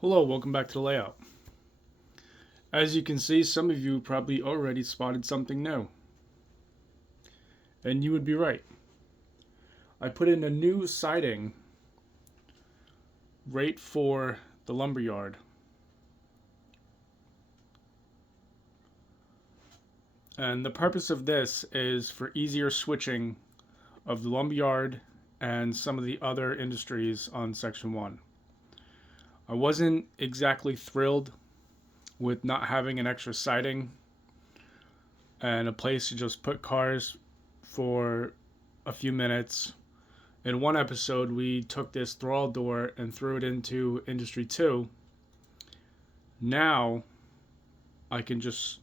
Hello, welcome back to the layout. As you can see, some of you probably already spotted something new. And you would be right. I put in a new siding right for the lumberyard. And the purpose of this is for easier switching of the lumberyard and some of the other industries on Section 1. I wasn't exactly thrilled with not having an extra siding and a place to just put cars for a few minutes. In one episode, we took this thrall door and threw it into Industry 2. Now, I can just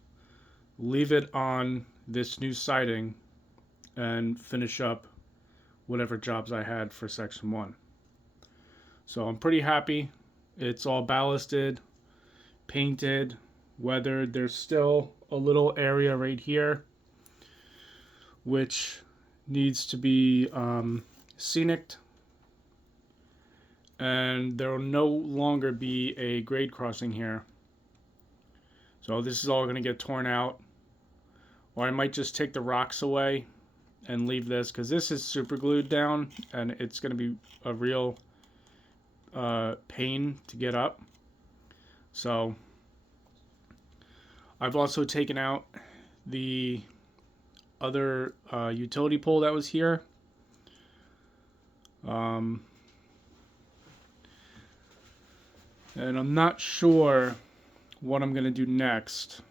leave it on this new siding and finish up whatever jobs I had for Section 1. So I'm pretty happy. It's all ballasted, painted, weathered. There's still a little area right here which needs to be scenic, and there will no longer be a grade crossing here. So this is all going to get torn out, or I might just take the rocks away and leave this, because this is super glued down and it's going to be a real pain to get up. So I've also taken out the other utility pole that was here. And I'm not sure what I'm going to do next,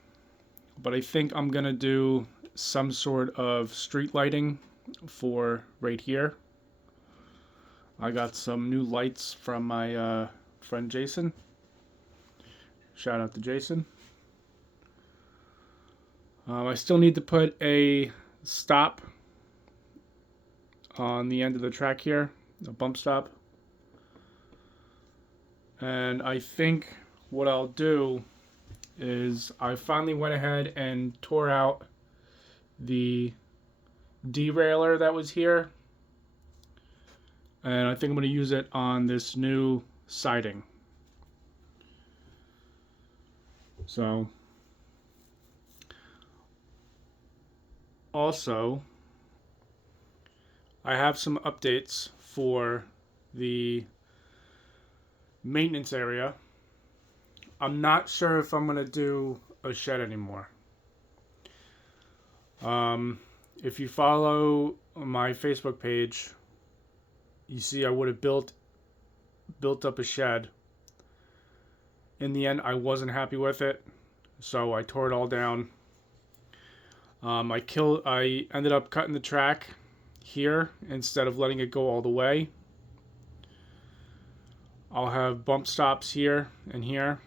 but I think I'm going to do some sort of street lighting for right here. I got some new lights from my friend Jason. Shout out to Jason. I still need to put a stop on the end of the track here, a bump stop. And I think what I'll do is I finally went ahead and tore out the derailer that was here. And I think I'm going to use it on this new siding. So, also, I have some updates for the maintenance area. I'm not sure if I'm going to do a shed anymore. If you follow my Facebook page, you see I would have built up a shed. In the end, I wasn't happy with it, so I tore it all down. I ended up cutting the track here instead of letting it go all the way. I'll have bump stops here and here.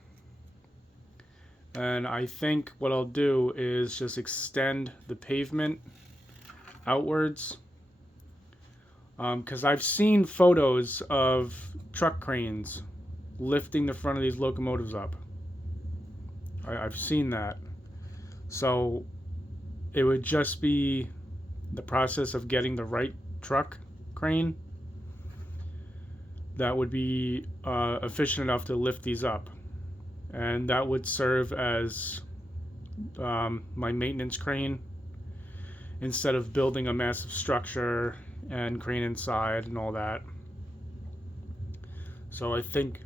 And I think what I'll do is just extend the pavement outwards. Because I've seen photos of truck cranes lifting the front of these locomotives up. I've seen that. So it would just be the process of getting the right truck crane that would be efficient enough to lift these up. And that would serve as my maintenance crane instead of building a massive structure and crane inside and all that. So I think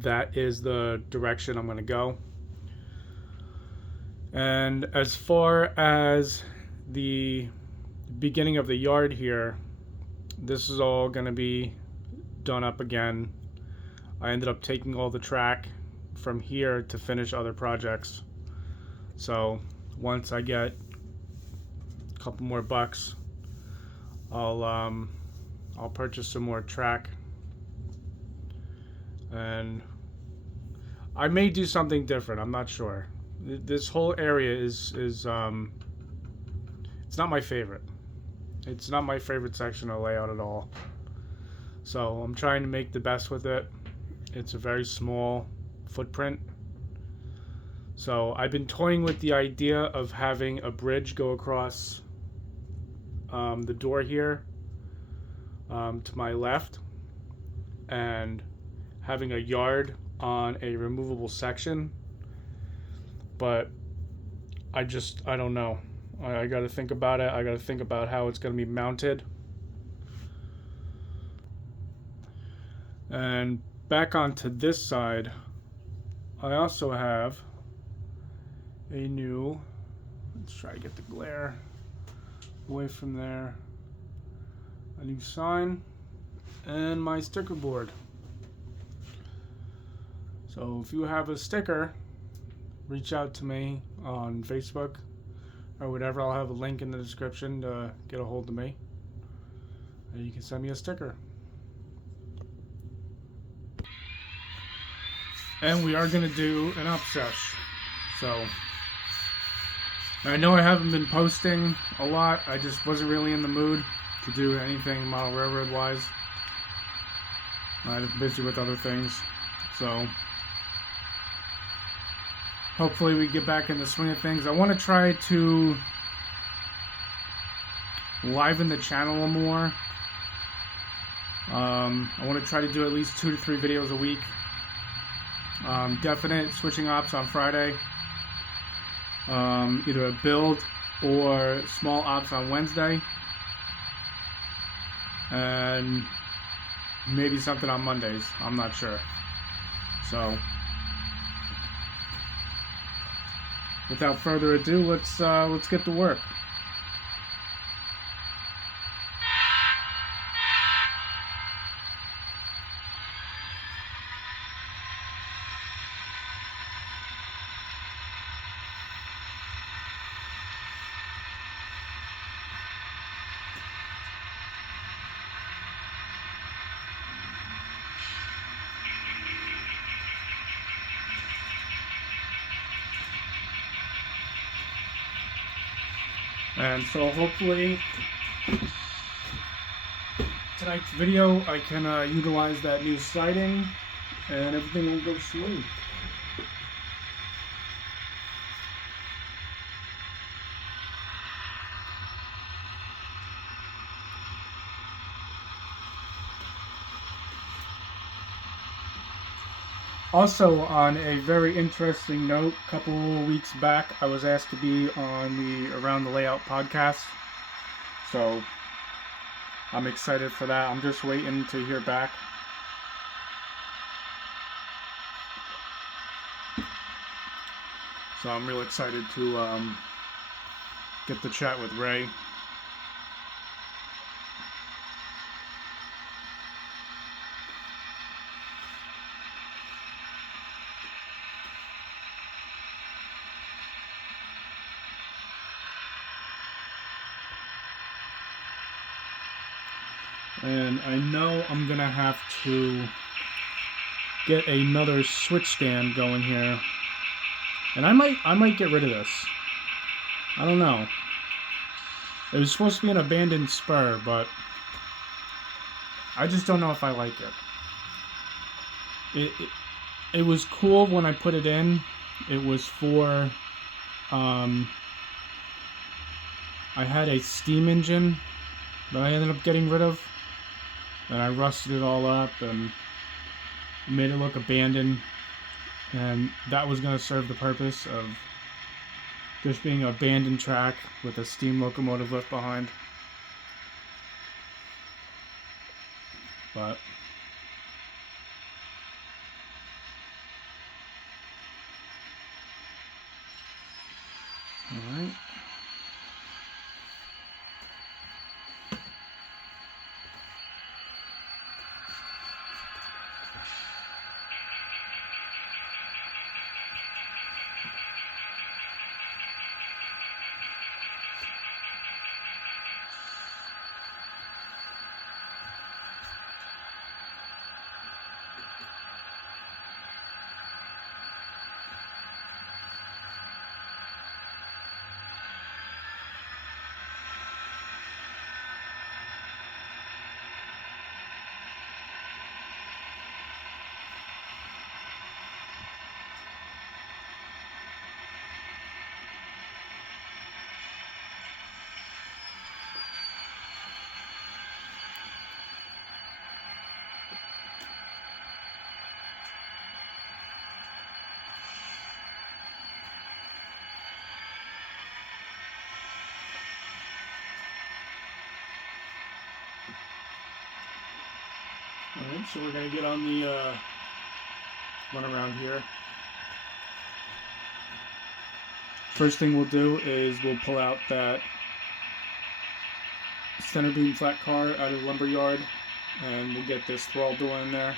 that is the direction I'm going to go. And as far as the beginning of the yard here, this is all going to be done up again. I ended up taking all the track from here to finish other projects. So once I get a couple more bucks, I'll purchase some more track, and I may do something different. I'm not sure. This whole area is it's not my favorite. It's not my favorite section of layout at all. So I'm trying to make the best with it. It's a very small footprint. So I've been toying with the idea of having a bridge go across the door here to my left, and having a yard on a removable section, but I don't know. I got to think about it. I got to think about how it's going to be mounted. And back onto this side, I also have a new, let's try to get the glare away from there, a new sign and my sticker board. So if you have a sticker, reach out to me on Facebook or whatever. I'll have a link in the description to get a hold of me, and you can send me a sticker. And we are going to do an up sesh. So I know I haven't been posting a lot. I just wasn't really in the mood to do anything model railroad wise. I'm busy with other things. So hopefully we get back in the swing of things. I want to try to liven the channel more. I want to try to do at least 2 to 3 videos a week. Definite switching ops on Friday. Either a build or small ops on Wednesday. And maybe something on Mondays. I'm not sure. So without further ado, let's get to work. And so hopefully tonight's video I can utilize that new siding and everything will go smooth. Also, on a very interesting note, a couple weeks back, I was asked to be on the Around the Layout podcast. So, I'm excited for that. I'm just waiting to hear back. So, I'm real excited to get the chat with Ray. And I know I'm gonna have to get another switch stand going here, and I might get rid of this. I don't know. It was supposed to be an abandoned spur, but I just don't know if I like it. It was cool when I put it in. It was for I had a steam engine that I ended up getting rid of. And I rusted it all up and made it look abandoned. And that was going to serve the purpose of just being an abandoned track with a steam locomotive left behind. But alright. Alright, so we're going to get on the one around here. First thing we'll do is we'll pull out that center beam flat car out of the lumber yard, and we'll get this throttle door in there.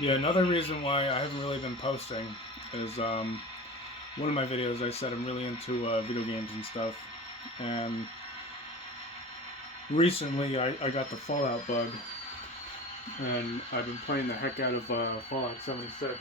Yeah, another reason why I haven't really been posting is one of my videos I said I'm really into video games and stuff, and recently I got the Fallout bug, and I've been playing the heck out of Fallout 76.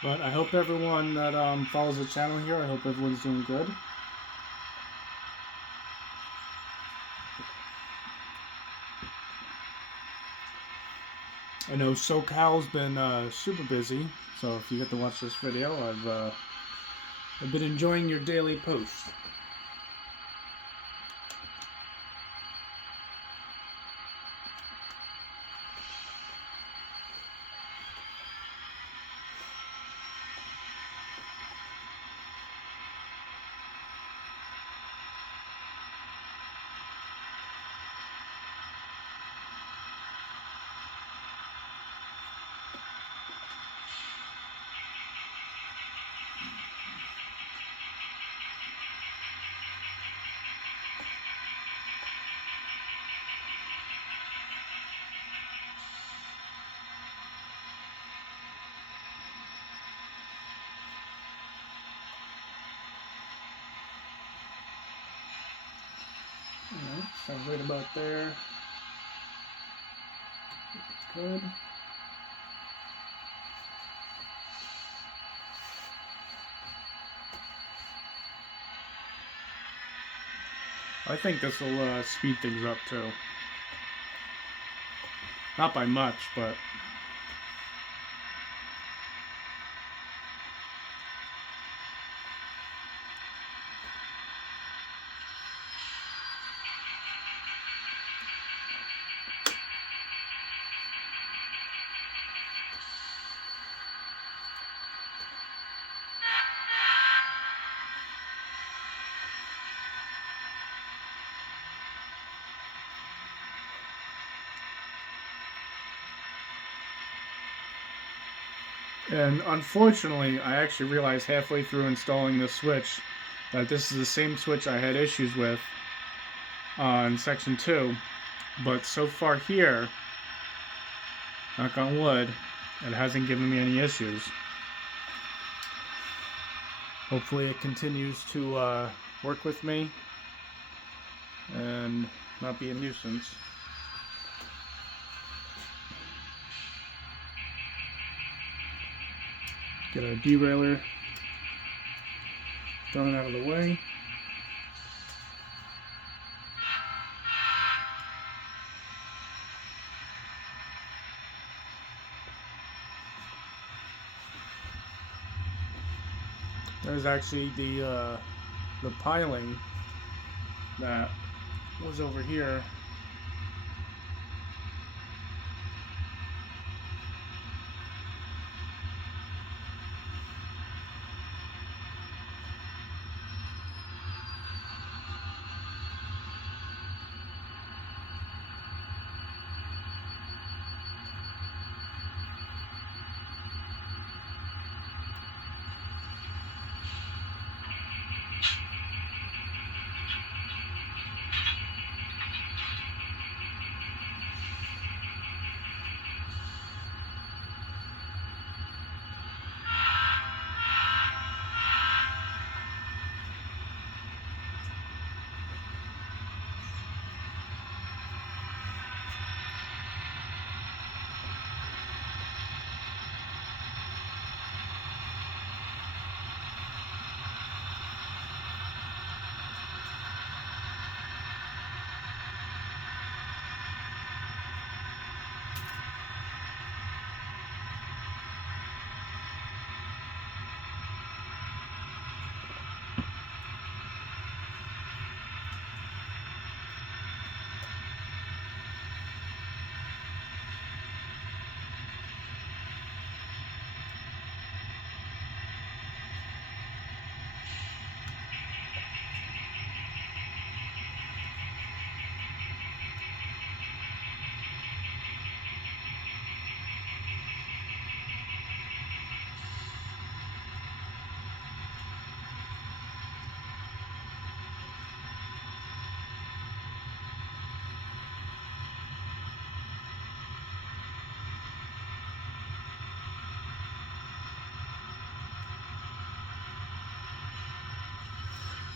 But I hope everyone that follows the channel here, I hope everyone's doing good. I know SoCal's been super busy, so if you get to watch this video, I've been enjoying your daily posts. Alright, so right about there. That's good. I think this will speed things up too. Not by much, but and unfortunately, I actually realized halfway through installing this switch that this is the same switch I had issues with in section 2. But so far here, knock on wood, it hasn't given me any issues. Hopefully it continues to work with me and not be a nuisance. Get our derailleur Thrown out of the way. There's actually the piling that was over here.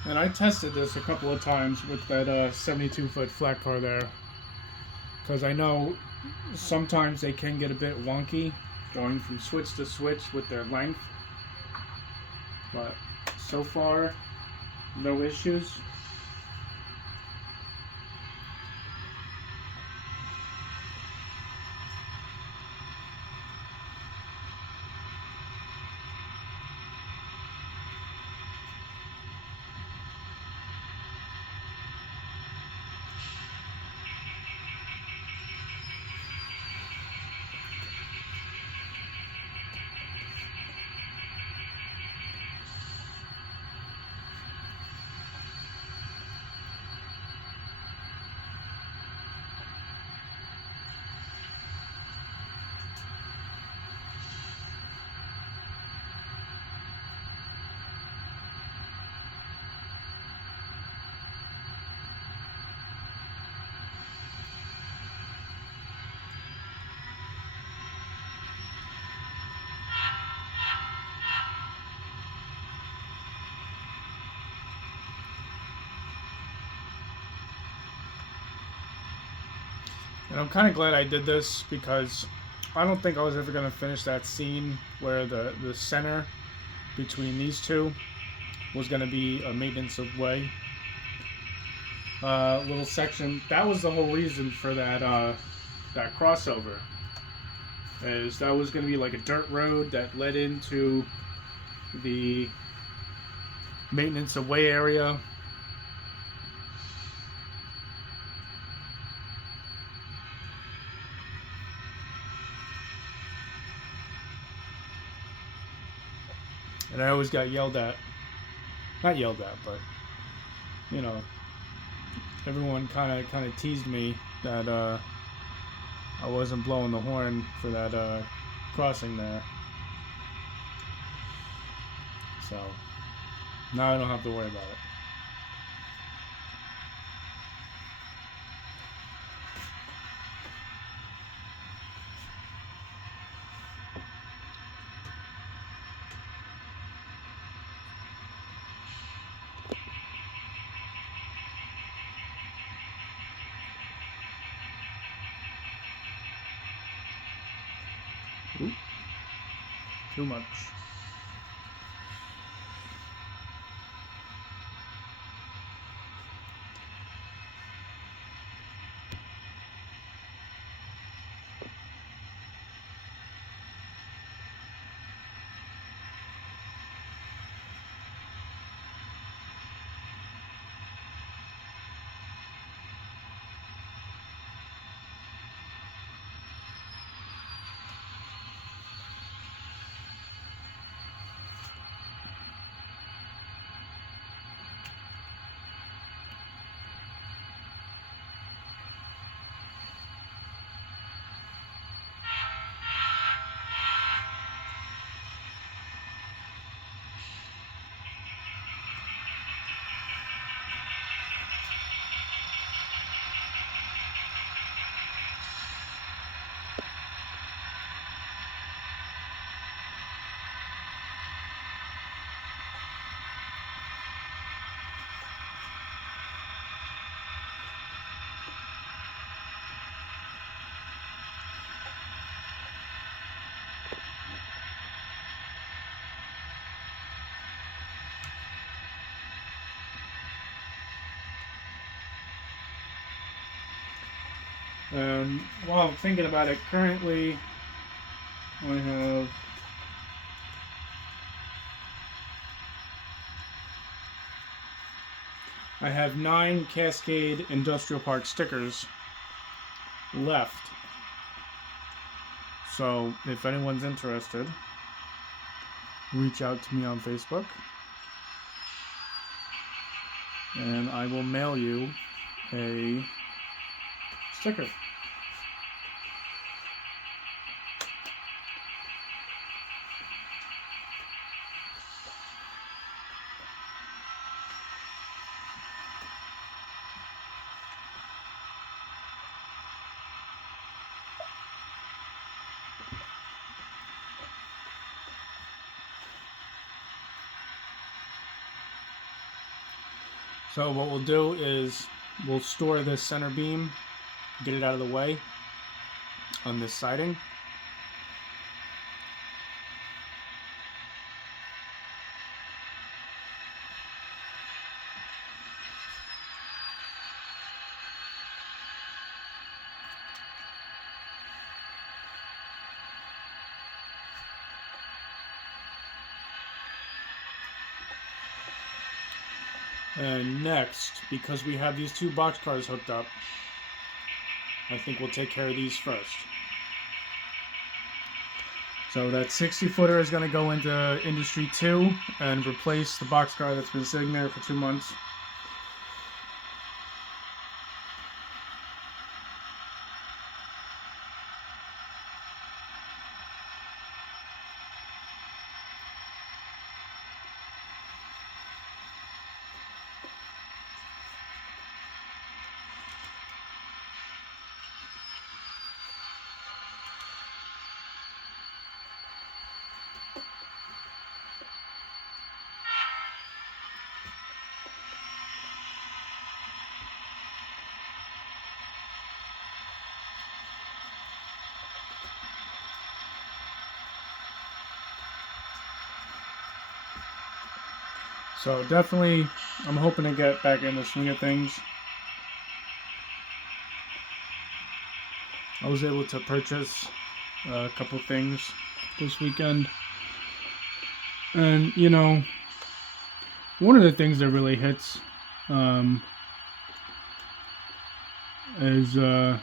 And I tested this a couple of times with that 72-foot flat car there, because I know sometimes they can get a bit wonky going from switch to switch with their length, but so far no issues. And I'm kind of glad I did this, because I don't think I was ever going to finish that scene where the center between these two was going to be a maintenance of way little section. That was the whole reason for that crossover, is that was going to be like a dirt road that led into the maintenance of way area. And I always got yelled at. Not yelled at, but you know, everyone kind of teased me that I wasn't blowing the horn for that crossing there. So now I don't have to worry about it. Ooh, too much. While I'm thinking about it, currently I have 9 Cascade Industrial Park stickers left. So if anyone's interested, reach out to me on Facebook and I will mail you a sticker. So what we'll do is we'll store this center beam, get it out of the way on this siding. And next, because we have these 2 boxcars hooked up, I think we'll take care of these first. So that 60-footer is going to go into Industry 2 and replace the boxcar that's been sitting there for 2 months. So definitely, I'm hoping to get back in the swing of things. I was able to purchase a couple things this weekend. And, you know, one of the things that really hits is I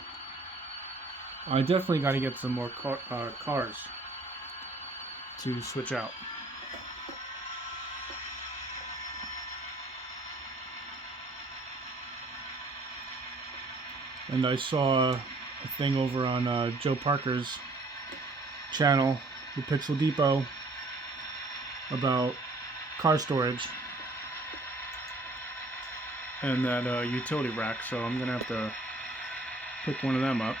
definitely got to get some more cars to switch out. And I saw a thing over on Joe Parker's channel, the Pixel Depot, about car storage and that utility rack. So I'm gonna have to pick one of them up.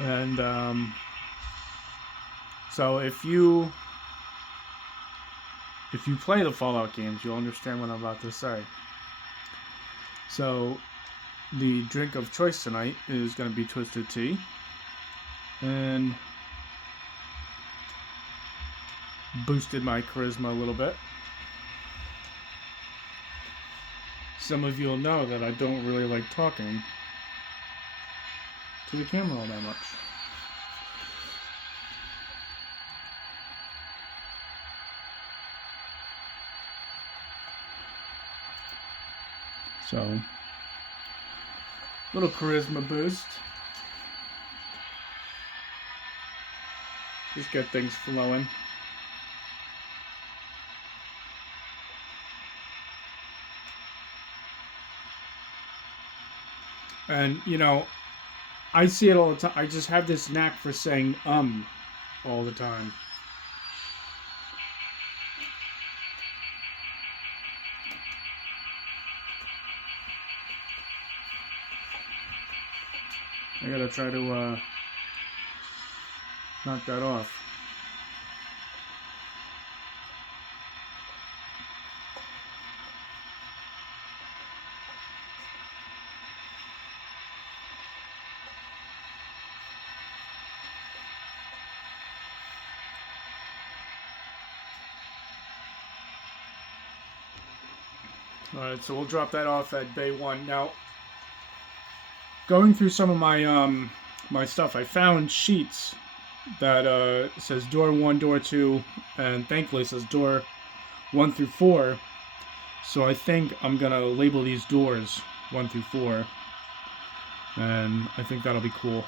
And so if you play the Fallout games, you'll understand what I'm about to say. So the drink of choice tonight is going to be Twisted Tea. and boosted my charisma a little bit. Some of you will know that I don't really like talking to the camera all that much. So, little charisma boost. Just get things flowing. And, you know, I see it all the time. I just have this knack for saying all the time. I gotta try to knock that off. Alright, so we'll drop that off at bay 1. Now, going through some of my my stuff, I found sheets that says door 1, door 2, and thankfully it says door 1 through 4. So I think I'm gonna label these doors 1 through 4, and I think that'll be cool.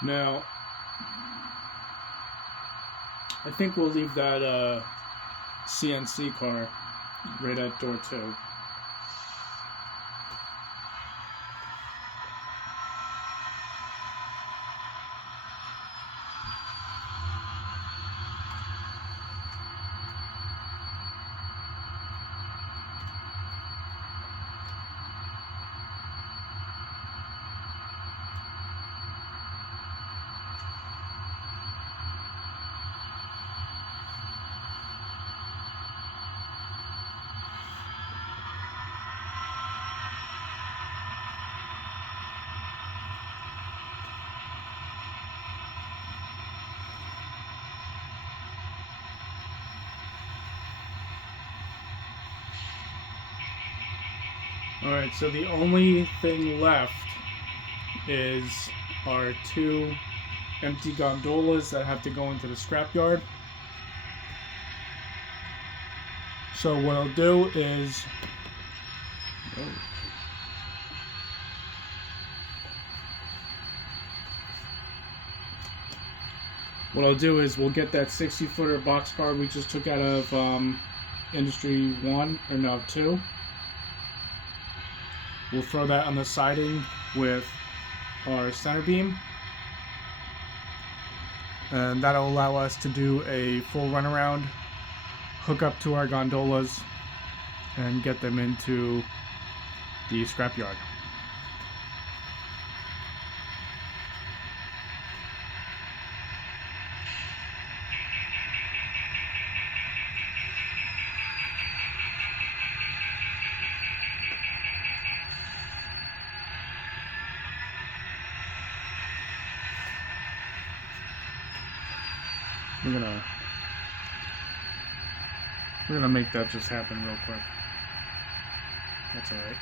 Now, I think we'll leave that CNC car right at door 2. Alright, so the only thing left is our 2 empty gondolas that have to go into the scrapyard. So what I'll do is... What I'll do is we'll get that 60-footer boxcar we just took out of Industry 1, or no, 2. We'll throw that on the siding with our center beam. And that'll allow us to do a full runaround, hook up to our gondolas, and get them into the scrapyard. We're gonna make that just happen real quick. That's alright.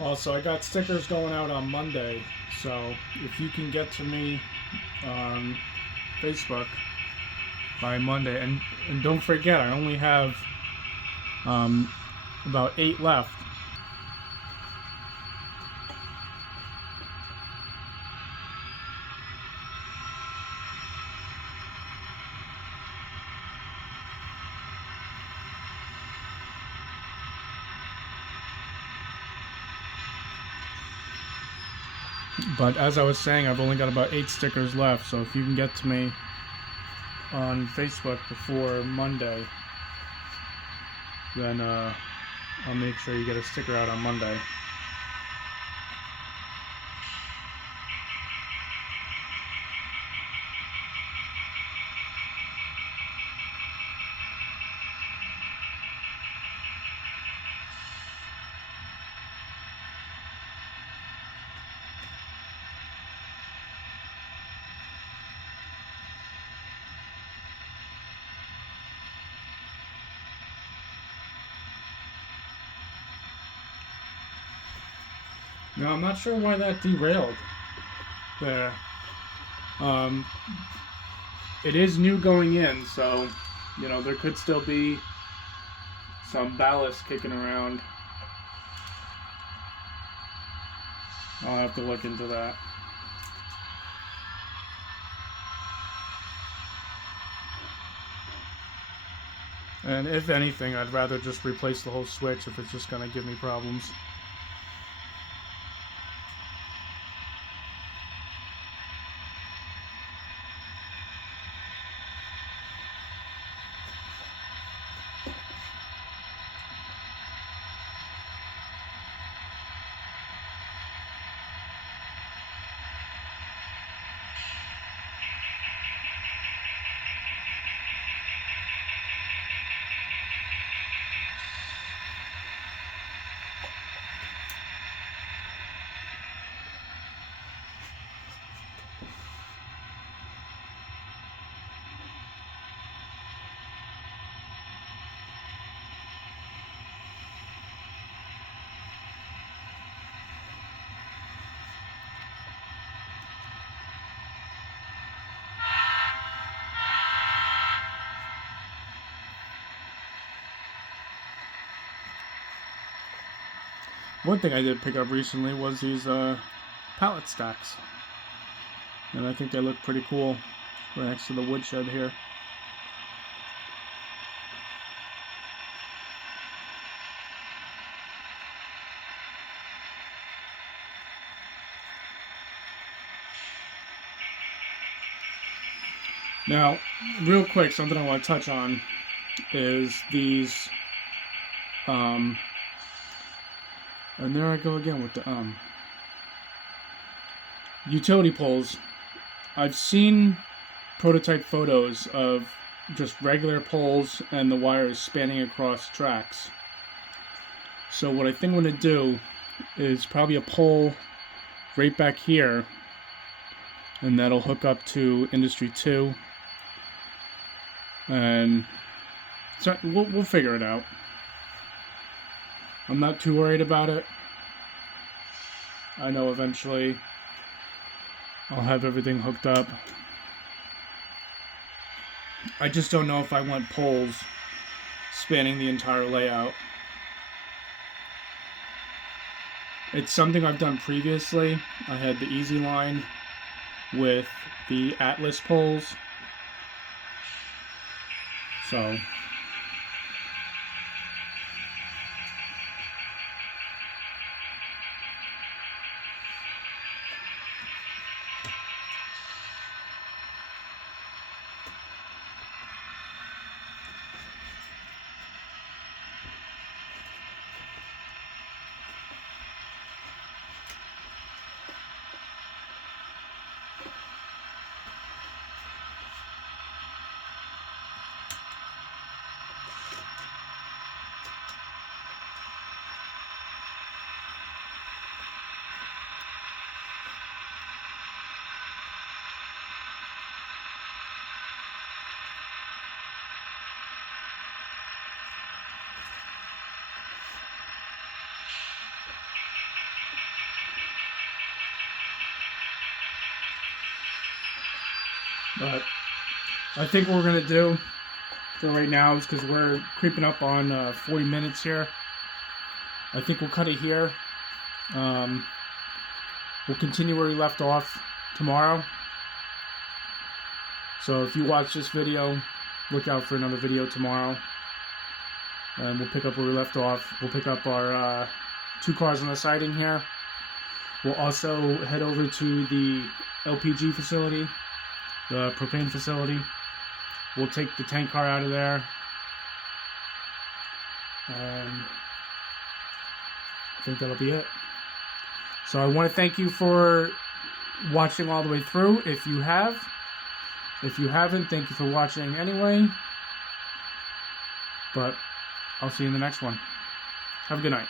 Also, I got stickers going out on Monday, so if you can get to me on Facebook by Monday, and don't forget, I only have about 8 left. But as I was saying, I've only got about 8 stickers left, so if you can get to me on Facebook before Monday, then I'll make sure you get a sticker out on Monday. Now, I'm not sure why that derailed there. Um, it is new going in, so, you know, there could still be some ballast kicking around. I'll have to look into that. And if anything, I'd rather just replace the whole switch if it's just going to give me problems. One thing I did pick up recently was these pallet stacks. And I think they look pretty cool right next to the woodshed here. Now, real quick, something I want to touch on is these, and there I go again with the utility poles. I've seen prototype photos of just regular poles and the wires spanning across tracks. So what I think I'm going to do is probably a pole right back here, and that'll hook up to Industry 2. And so we'll figure it out. I'm not too worried about it. I know eventually I'll have everything hooked up. I just don't know if I want poles spanning the entire layout. It's something I've done previously. I had the Easy Line with the Atlas poles. So But I think what we're going to do for right now is, because we're creeping up on 40 minutes here, I think we'll cut it here. We'll continue where we left off tomorrow. So if you watch this video, look out for another video tomorrow. And we'll pick up where we left off. We'll pick up our 2 cars on the siding here. We'll also head over to the LPG facility, the propane facility. We'll take the tank car out of there. And I think that'll be it. So I want to thank you for watching all the way through, if you have. If you haven't, thank you for watching anyway. But I'll see you in the next one. Have a good night.